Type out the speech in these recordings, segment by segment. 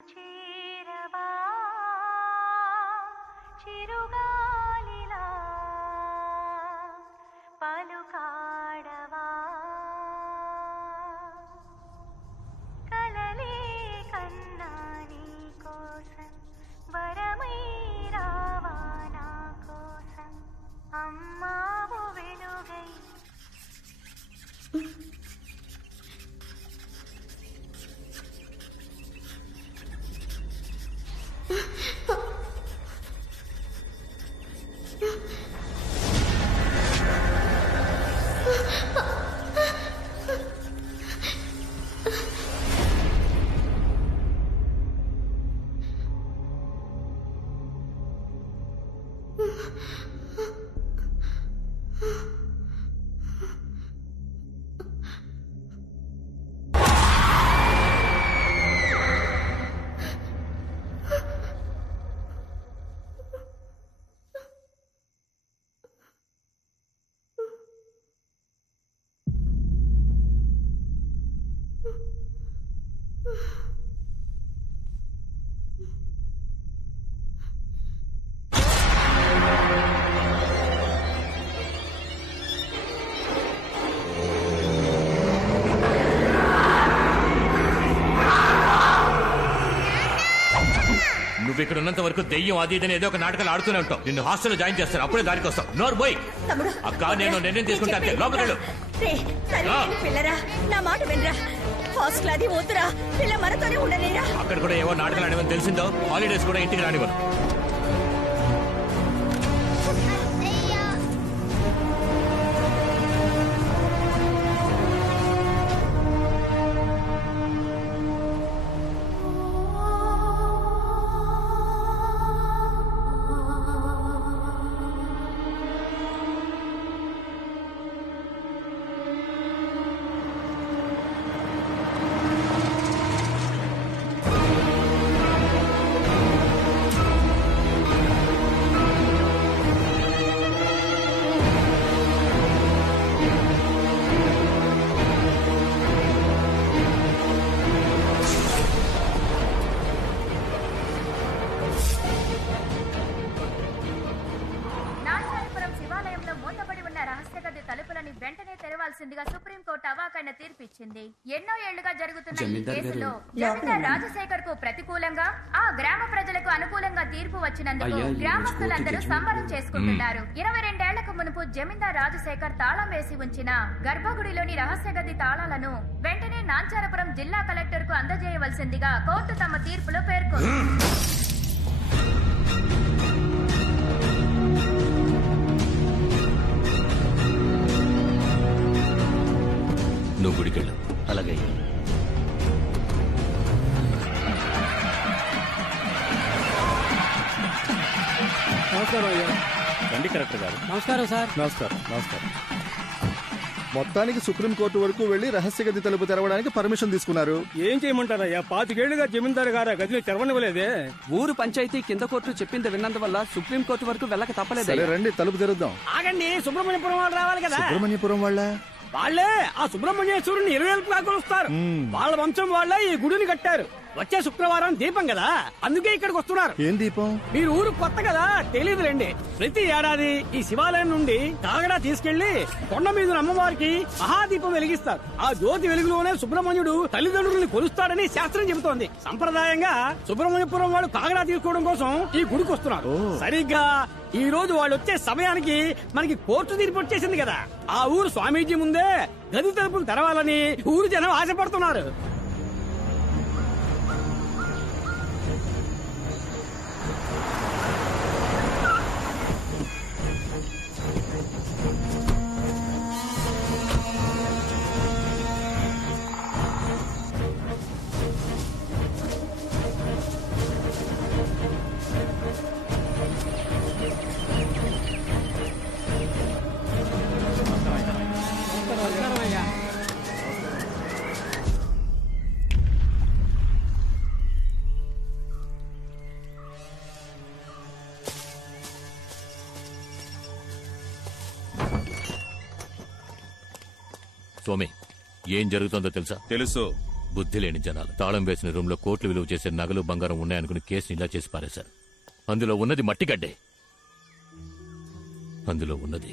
చేరవా చిరుగాలిలా పలుకాడవా కలలే కన్నా నీ కోసం వరమై రావా నా కోసం అమ్మావు వెలుగై నువ్వు ఇక్కడ ఉన్నంత వరకు దెయ్యం అది ఇదని ఏదో ఒక నాటకాలు ఆడుతూనే ఉంటావు. నిన్ను హాస్టల్లో జాయిన్ చేస్తారు, అప్పుడే దానికి వస్తావు. నోరు పోయి. అక్క నేను నిర్ణయం తీసుకుంటా, లోపలికి పిల్లరా నా మాట వినరా. హాస్టల్ అది వద్దురా, పిల్ల మనతోనే ఉండలేరా. అక్కడ కూడా ఏవో నాటకాలు ఆడేవని తెలిసిందో హాలిడేస్ కూడా ఇంటికి రానివ్వను. సుప్రీంకోర్టు అవాకైన తీర్పిచ్చింది. ఎన్నో ఏళ్లుగా జరుగుతున్న ఈ కేసులో జమీందార్ రాజశేఖర్ కు ప్రతికూలంగా ఆ గ్రామ ప్రజలకు అనుకూలంగా తీర్పు వచ్చినందుకు గ్రామస్తులందరూ సంబరం చేసుకుంటున్నారు. 22 ఏళ్లకు మునుపు జమీందార్ రాజశేఖర్ తాళం వేసి ఉంచిన గర్భగుడిలోని రహస్య గది తాళాలను వెంటనే నాంచారపురం జిల్లా కలెక్టర్ కు అందజేయవలసిందిగా కోర్టు తమ తీర్పులో పేర్కొంది. నువ్వు గుడికెళ్ళు. అలాగే. నమస్కారం అయ్యా. రండి కలెక్టర్ గారు. నమస్కారం సార్. నమస్కారం. నమస్కారం. మొత్తానికి సుప్రీంకోర్టు వరకు వెళ్లి రహస్య గది తలుపు తెరవడానికి పర్మిషన్ తీసుకున్నారు. ఏం చేయమంటారయ్యా? 25 ఏళ్లుగా జమీందారు గారు గదిని తెరవనివ్వలేదే. ఊరు పంచాయతీ కింద కోర్టు చెప్పింది విన్నందువల్ల సుప్రీంకోర్టు వరకు వెళ్ళక తప్పలేదు. సరే రండి తలుపు తెరుద్దాం. ఆగండి, సుబ్రహ్మణ్యపురం వాళ్ళు రావాలి కదా. సుబ్రహ్మణ్యపురం వాళ్ళ వాళ్ళే ఆ సుబ్రహ్మణ్యేశ్వరుని ఇరవేల్పుగా కొలుస్తారు. వాళ్ళ వంశం వాళ్ళే ఈ గుడిని కట్టారు. వచ్చే శుక్రవారం దీపం కదా, అందుకే ఇక్కడికి వస్తున్నారు. ఏం దీపం? మీరు ఊరు కొత్త కదా, తెలియదులేండి. ప్రతి ఏడాది ఈ శివాలయం నుండి కాగడా తీసుకెళ్లి కొండ మీద అమ్మవారికి మహాదీపం వెలిగిస్తారు. ఆ జ్యోతి వెలుగులోనే సుబ్రహ్మణ్యుడు తల్లిదండ్రుల్ని కొలుస్తాడని శాస్త్రం చెబుతోంది. సంప్రదాయంగా సుబ్రహ్మణ్యపురం వాళ్ళు కాగడా తీసుకోవడం కోసం ఈ గుడికి వస్తున్నారు. సరిగ్గా ఈ రోజు వాళ్ళు వచ్చే సమయానికి మనకి కోర్టు తీర్పు వచ్చేసింది కదా. ఆ ఊరు స్వామీజీ ముందే గది తలుపులు తెరవాలని ఊరు జనం ఆశపడుతున్నారు. స్వామి, ఏం జరుగుతుందో తెలుసా? తెలుసు. బుద్ధి లేని జనాలు తాళం వేసిన రూమ్ లో కోట్లు విలువ చేసే నగలు బంగారం ఉన్నాయనుకుని కేసుని ఇలా చేసి పారేశారు. అందులో ఉన్నది మట్టిగడ్డే. అందులో ఉన్నది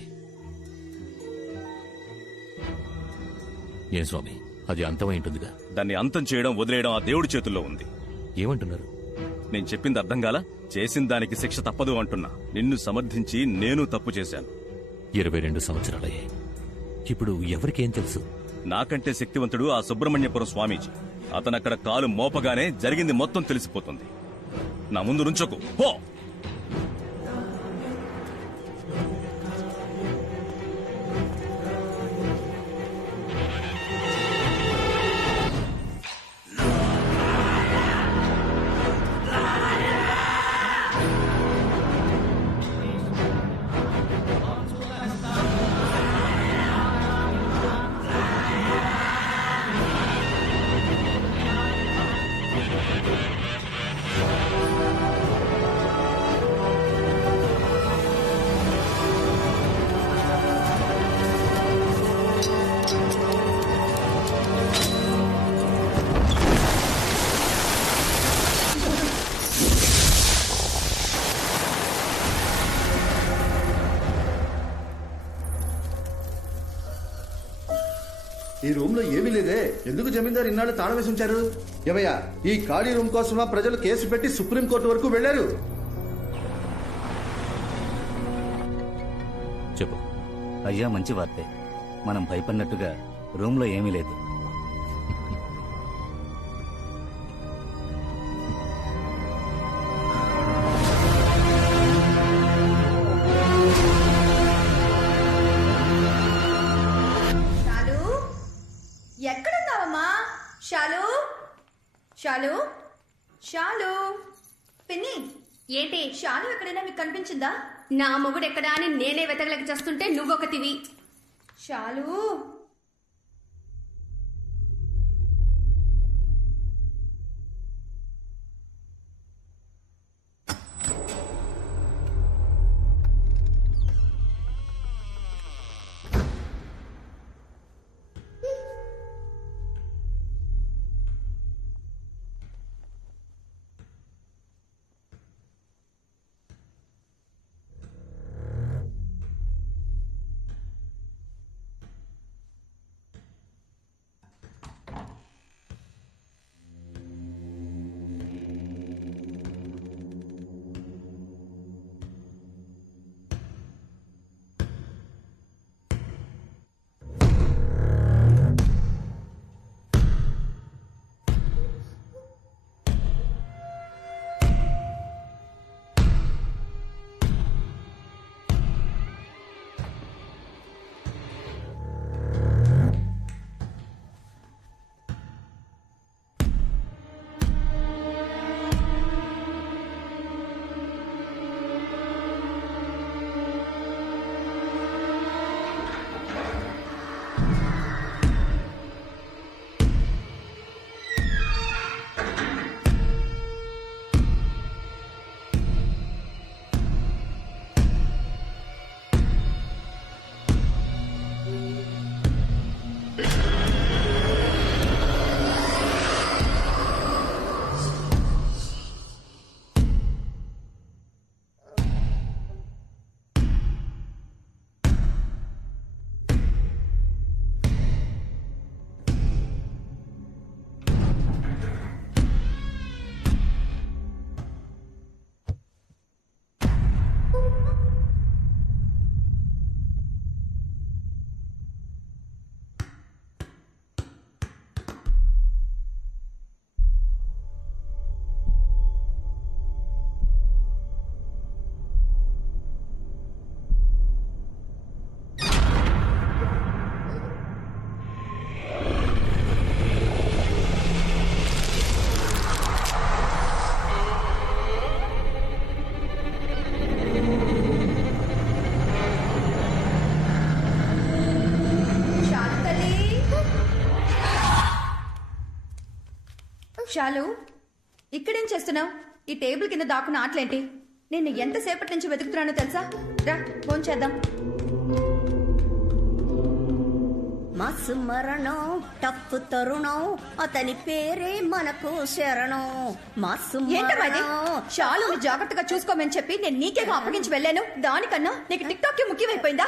ఏం స్వామి, అది అంతమై ఉంటుందిగా. దాన్ని అంతం చేయడం వదిలేయడం ఆ దేవుడి చేతుల్లో ఉంది. ఏమంటున్నారు? నేను చెప్పింది అర్థం కాలా? చేసిన దానికి శిక్ష తప్పదు అంటున్నా. నిన్ను సమర్థించి నేను తప్పు చేశాను. 22 సంవత్సరాలయ్యాయి. ఇప్పుడు ఎవరికేం తెలుసు? నాకంటే శక్తివంతుడు ఆ సుబ్రహ్మణ్యపురం స్వామీజీ. అతనక్కడ కాలు మోపగానే జరిగింది మొత్తం తెలిసిపోతుంది. నా ముందు నుంచకు పో. ఈ రూమ్ లో ఏమీ లేదే. ఎందుకు జమీందారు ఇన్నాళ్ళు తాళం వేసి ఉంచారు? ఏమయ్యా, ఈ ఖాళీ రూమ్ కోసమా ప్రజలు కేసు పెట్టి సుప్రీంకోర్టు వరకు వెళ్లారు? చెప్పు. అయ్యా, మంచి వార్తే. మనం భయపడినట్టుగా రూమ్లో ఏమీ లేదు. ఎక్కడున్నావమ్మా? షాలు, షాలు, షాలు. పిన్ని, ఏంటి? షాలు ఎక్కడైనా మీకు కనిపించిందా? నా మొగుడు ఎక్కడా అని నేనే వెతకలేక చేస్తుంటే నువ్వొకటివి. షాలు. షాలు, ఇక్కడేం చేస్తున్నావు? ఈ టేబుల్ కింద దాక్కున్న ఆటలేంటి? నిన్ను ఎంతసేపటి నుంచి వెతుకుతున్నానో తెలుసా? రా, ఫోన్ చేద్దాం. మసు మరణం టప్పు తరుణం అతని పేరే మనకు శరణం మసు ఏంటమ్మా ఇది? షాలుని జాగ్రత్తగా చూసుకోమని చెప్పి నేను నీకేగా అప్పగించి వెళ్ళాను. దానికన్నా నీకు టిక్ టాక్ ముఖ్యమైపోయిందా?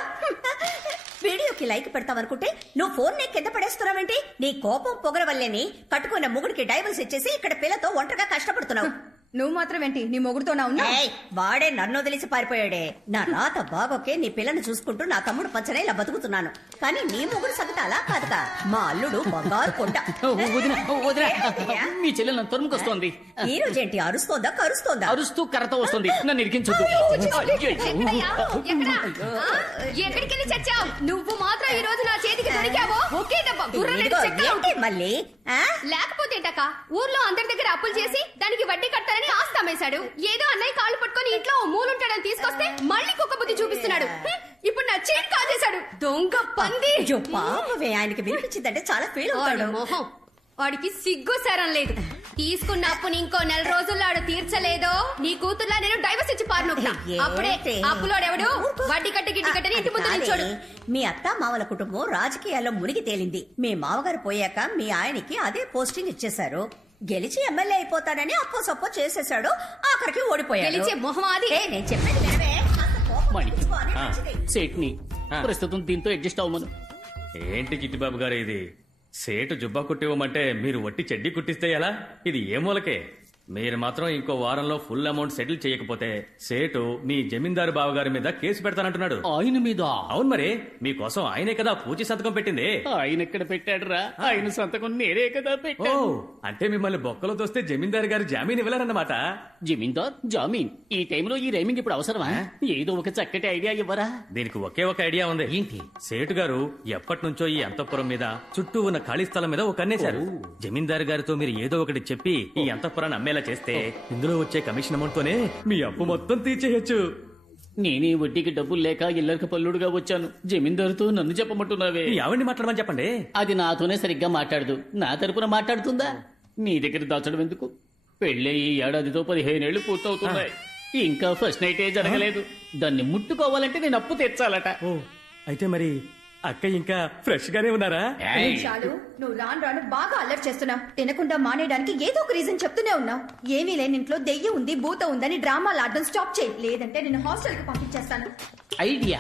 వీడియోకి లైక్ పెడతావనుకుంటే నువ్వు ఫోన్ నే కింద పడేస్తున్నావేంటి? నీ కోపం పొగర వల్లేని కట్టుకున్న ముగుడికి డైవర్స్ ఇచ్చేసి ఇక్కడ పిల్లతో ఒంటరిగా కష్టపడుతున్నావు. నువ్వు మాత్రం ఏంటి నీ మొగుడుతోనా ఉన్నా? ఏయ్, వాడే నన్ను వదిలేసి పారిపోయాడే. నా రాత బాగోకే నీ పిల్లని చూసుకుంటూ నా తమ్ముడు పచ్చనే ఇలా బతుకుతున్నాను. కానీ నీ మొగుడు సంగతి అలా కాదుగా. మా అల్లుడు బంగారు కొండ. మీ చెల్లెలు నన్ను తరుముకొస్తోంది. ఈ రోజేంటి అరుస్తోందా కరుస్తోందా? అరుస్తూ కర్రతో వస్తుంది. నన్ను ఇరికించొద్దు. ఎక్కడికి చచ్చావు? నువ్వు మాత్రం ఈ రోజు నా చేతికి దొరికావో ఒకే దెబ్బ ఇదిగో, ఏంటి మళ్ళీ ఆ? లేకపోతేటక ఊర్లో అందరి దగ్గర అప్పులు చేసి దానికి వడ్డీ కట్టాలని ఆస్తి అమ్మేశాడు. ఏదో అన్నయ్య కాళ్ళు పట్టుకొని ఇంట్లో ఓ మూలుంటాడని తీసుకొస్తే మళ్ళీ కుక్క బుద్ధి చూపిస్తున్నాడు. ఇప్పుడు నా చైన్ కాజేశాడు. దొంగ పంది. అయ్యో పాపమే, ఆయనకి వినిపించిందంటే చాలా ఫీల్ అవుతాడు. మొహం వాడికి సిగ్గు సరం లేదు. తీసుకున్న అప్పుని ఇంకో 4 రోజుల్లో ఆడు తీర్చలేదో నీ కూతుర్లా నేను డైవర్స్ ఇచ్చి పారినొక్తా. అప్పుడే అప్పులోడెవడు వడ్డీ కట్టి గిడ్డి కట్టని ఇంటి ముందు నిల్చోడు. మీ అత్త మామల కుటుంబం రాజకీయాల్లో మునిగి తేలింది. మీ మామగారు పోయాక మీ ఆయనకి అదే పోస్టింగ్ ఇచ్చేశారు. గెలిచి ఎమ్మెల్యే అయిపోతాడని అప్పో సప్పో చేసేశాడు. ఆఖరికి ఓడిపోయాడు. గెలిచే మొహం అది. నేను చెప్పేది వినవే. కాస్త కోపం మణి తెచ్చుకోవాలి, మంచిది. సేట్ని ప్రస్తుతం దీంతో అడ్జస్ట్ అవ్వమను. ఏంటి చిట్టిబాబు గారు ఇది? సేటు జుబ్బా కుట్టివ్వమంటే మీరు వట్టి చెడ్డీ కుట్టిస్తే ఎలా? ఇది ఏ మూలకే? మీరు మాత్రం ఇంకో వారంలో ఫుల్ అమౌంట్ సెటిల్ చేయకపోతే సేటు మీ జమీందారు బావగారి మీద కేసు పెడతానంటున్నాడు. ఆయన మీద? అవును మరి, మీకోసం ఆయనే కదా పూచి సంతకం పెట్టింది. ఆయన ఎక్కడ పెట్టాడురా? ఆయన సంతకం నేనే కదా ఓ, పెట్టాను. అంటే మిమ్మల్ని బొక్కలో తోస్తే జమీందారు గారు జామీన్ ఇవ్వలేరన్నమాట. జమీందార్ జామీన్ ఈ టైంలో ఈ రైమింగ్ ఇప్పుడు అవసరమా? ఏదో ఒక చక్కటి ఐడియా ఇవ్వరా? దీనికి ఒకే ఒక ఐడియా ఉంది. ఏంటి? సేటు గారు ఎప్పటి నుంచో ఈ అంతఃపురం మీద చుట్టూ ఉన్న ఖాళీ స్థలం మీద ఒక కన్నేశారు. జమీందారు గారితో మీరు ఏదో ఒకటి చెప్పి ఈ అంతఃపురాన్ని అమ్మేలా చేస్తే ఇందులో వచ్చే కమిషన్ అమౌంట్ తోనే మీ అప్పు మొత్తం తీర్చేయచ్చు. నేనే వడ్డీకి డబ్బులు లేక ఇల్లరికి పల్లుడుగా వచ్చాను. జమీందారుతో నన్ను చెప్పమంటున్నావే? మీ ఆవిడ్ని మాట్లాడమని చెప్పండి. అది నాతోనే సరిగ్గా మాట్లాడదు. నా తరపున మాట్లాడుతుందా? నీ దగ్గర దాచడం ఎందుకు? పెళ్ళే ఈ ఏడాదితో 15 ఏళ్లు పూర్తవుతున్నాయి. ఇంకా ఫస్ట్ నైటే జరగలేదు. దాన్ని ముట్టుకోవాలంటే నేను అప్పు తెచ్చాలట. ఓ, అయితే మరి అక్క ఇంకా ఫ్రెష్ గానే ఉన్నారా? చాలు, నువ్వు రాను రాను బాగా అల్లరి చేస్తున్నావు. తినకుండా మానేయడానికి ఏదో ఒక రీజన్ చెప్తూనే ఉన్నావు. ఏమీ లేని ఇంట్లో దెయ్యం ఉంది భూత ఉందని డ్రామాలు ఆడడం స్టాప్ చేయి. లేదంటే నేను హాస్టల్ కి పంపించేస్తాను. ఐడియా.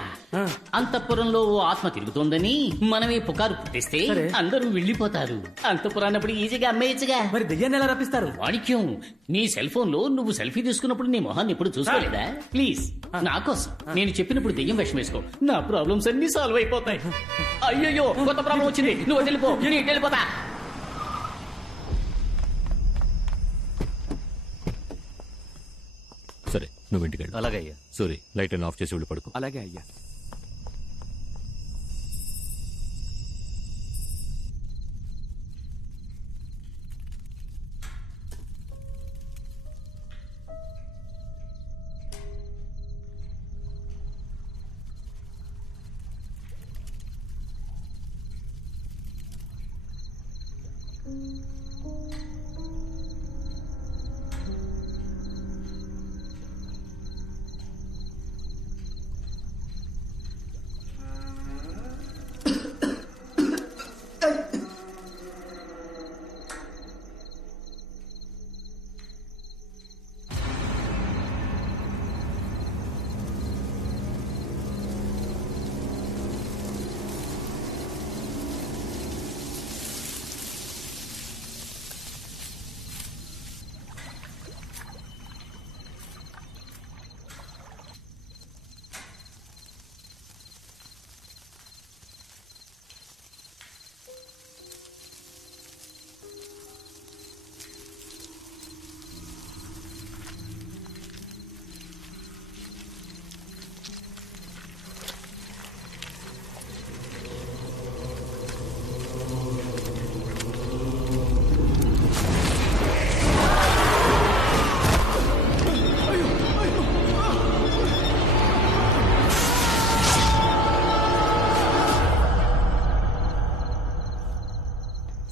అంతఃపురంలో ఓ ఆత్మ తిరుగుతోందని మనమే పుకారు పుట్టిస్తే అందరూ వెళ్ళిపోతారు. అంతఃపురాన్నప్పుడు ఈజీగా అమ్మేయచ్చుగా. మరి దెయ్యాన్ని ఎలా రప్పిస్తారు? వాణిక్యం, నీ సెల్ ఫోన్ లో నువ్వు సెల్ఫీ తీసుకున్నప్పుడు నీ మొహాన్ని ఎప్పుడు చూసుకోలేదా? ప్లీజ్ నా కోసం నేను చెప్పినప్పుడు దెయ్యం వేషం వేసుకో. నా ప్రాబ్లమ్స్ అన్ని సాల్వ్ అయిపోతాయి. అయ్యయ్యో, కొత్త ప్రాబ్లం వచ్చింది. నువ్వు వెళ్ళిపో. నేను వెళ్ళిపోతా. సరే, నువ్వు ఇంటికి వెళ్ళు. అలాగే అయ్యా. సూరి, లైట్ ఆఫ్ చేసి వెళ్ళి పడుకో. అలాగే అయ్యా.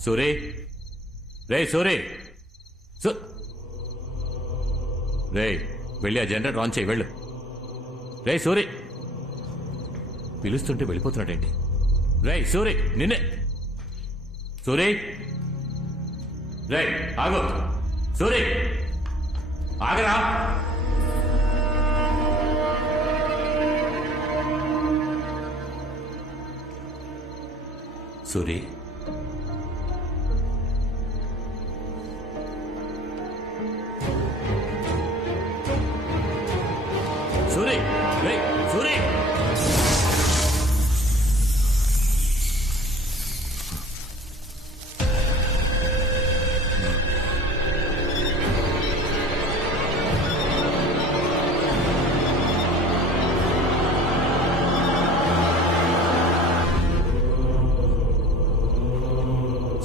సూరి, రే సూరి, రే వెళ్ళి ఆ జనరేటర్ ఆన్ చేయి. వెళ్ళు. రే సూరి, పిలుస్తుంటే వెళ్ళిపోతున్నాడేంటి? రై సూరి నిన్నే సూరి రై ఆగు సూరి ఆగరా సూరి సూరి రై సూరి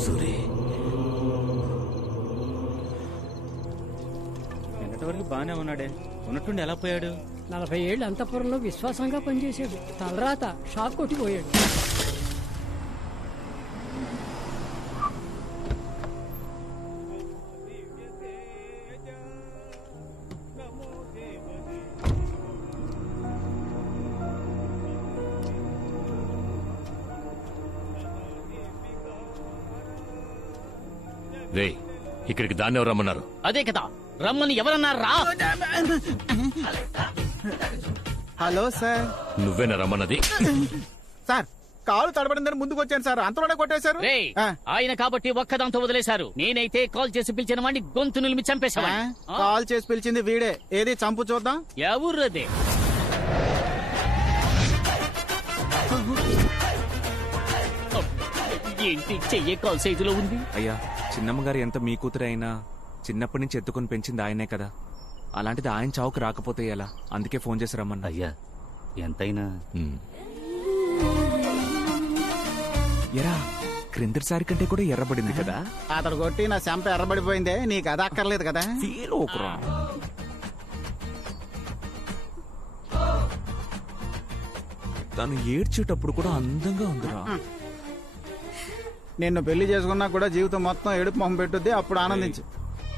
సూరి నిన్నటి వరకు బానే ఉన్నాడే ఉన్నట్టుండి ఎలా పోయాడు? 40 ఏళ్ళు అంతఃపురంలో విశ్వాసంగా పనిచేశాడు. తలరాత షాక్ కొట్టిపోయాడు. రే ఇక్కడికి దాన్ని ఎవరు రమ్మన్నారు? అదే కదా రమ్మని ఎవరన్నారు రా? Hello sir. నువ్వేనా రమ్మన్నది? సార్ కాలు తడబడిందని ముందుకు వచ్చాను సార్, అంతలోనే కొట్టేశారు. రేయ్, ఆయన కాబట్టి ఒక్కదాంతో వదిలేశారు. నేనైతే కాల్ చేసి పిలిచిన వాడిని గొంతు నిలిమి చంపేశావా? కాల్ చేసి పిలిచింది వీడే. ఏది చంపు చూద్దాం. ఎవరదే? ఏంటి చెయ్యే కాల్ సైజులో ఉంది? అయ్యా చిన్నమ్మగారు ఎంత మీ కూతురు అయినా చిన్నప్పటి నుంచి ఎత్తుకుని పెంచింది ఆయనే కదా. అలాంటిది ఆయన చావుకు రాకపోతే ఎలా? అందుకే ఫోన్ చేసి రమ్మన్నా. అయ్యా ఎంతైనా ఎరా క్రిందటిసారి కంటే కూడా ఎర్రబడింది కదా. అతడు కొట్టి నా చెంప ఎర్రబడిపోయిందే, నీకు అది అక్కర్లేదు కదా. ఫీల్ ఓకురా. తను ఏడ్చేటప్పుడు కూడా అందంగా ఉందిరా. నిన్ను పెళ్లి చేసుకున్నా కూడా జీవితం మొత్తం ఏడుపు మొహం పెట్టుద్ది, అప్పుడు ఆనందించు.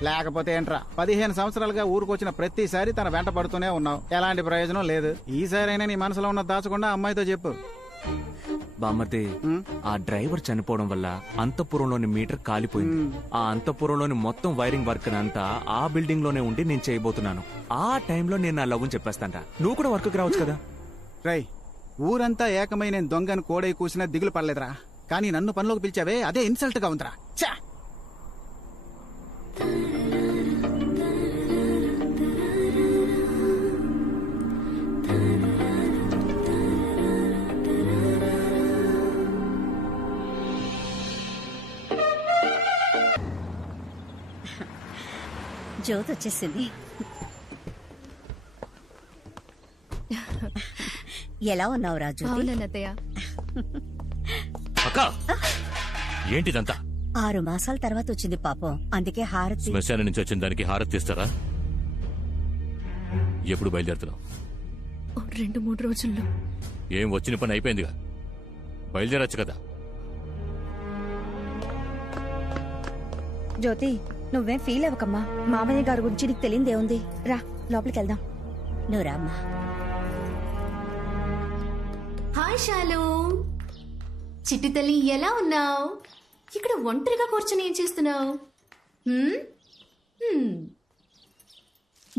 లేకపోతే ఏంట్రా, 15 సంవత్సరాలుగా ఊరుకొచ్చిన ప్రతిసారి తన వెంట పడుతూనే ఉన్నావు. ఎలాంటి ప్రయోజనం లేదు. ఈసారైనా నీ మనసులో ఉన్న దాచకుండా అమ్మాయితో చెప్పు. బామ్మర్ది, ఆ డ్రైవర్ చనిపోవడం వల్ల అంతఃపురంలోని మీటర్ కాలిపోయింది. ఆ అంతఃపురంలోని మొత్తం వైరింగ్ వర్క్ అంతా ఆ బిల్డింగ్ లోనే ఉండి నేను చేయబోతున్నాను. ఆ టైంలో నేను నా లవ్ చెప్పేస్తాంట. నువ్వు కూడా వర్క్ రావచ్చు కదా. రై, ఊరంతా ఏకమై నేను దొంగను కోడై కూసినా దిగులు పడలేదురా. కానీ నన్ను పనిలోకి పిలిచావే, అదే ఇన్సల్ట్ గా ఉందిరా. ఛా! జ్యోతి వచ్చేసింది. ఎలా ఉన్నావు రాజు? అక్క ఏంటిదంతా? 6 మాసాల తర్వాత వచ్చింది పాపం, అందుకే హారతి. శ్మశానం నుంచి వచ్చిన దానికి హారతి ఇస్తారా? ఎప్పుడు బయలుదేరుతున్నావు? 2-3 రోజుల్లో. ఏం వచ్చిన పని అయిపోయిందిగా, బయలుదేరచ్చు కదా. జ్యోతి, నువ్వేం ఫీల్ అవ్వకమ్మా. మామయ్య గారి గురించి నీకు తెలియదే ఉంది. రా లోపలికి వెళ్దాం. నువ్వు రామ్మా. హాయ్ శాలు, చిట్టి తల్లి ఎలా ఉన్నావు? ఇక్కడ ఒంటరిగా కూర్చొని ఏం చేస్తున్నావు?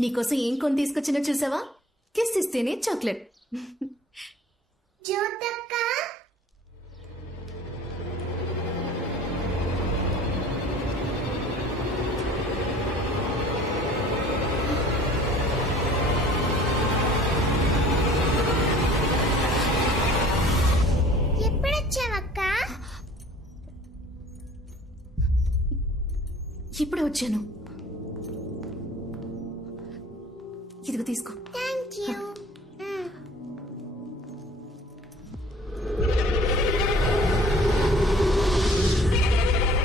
నీకోసం ఏం కొని తీసుకొచ్చినా చూసావా? కిస్ ఇస్తేనే చాక్లెట్. ఇప్పుడే వచ్చాను. ఇదిగో తీసుకో. Thank you.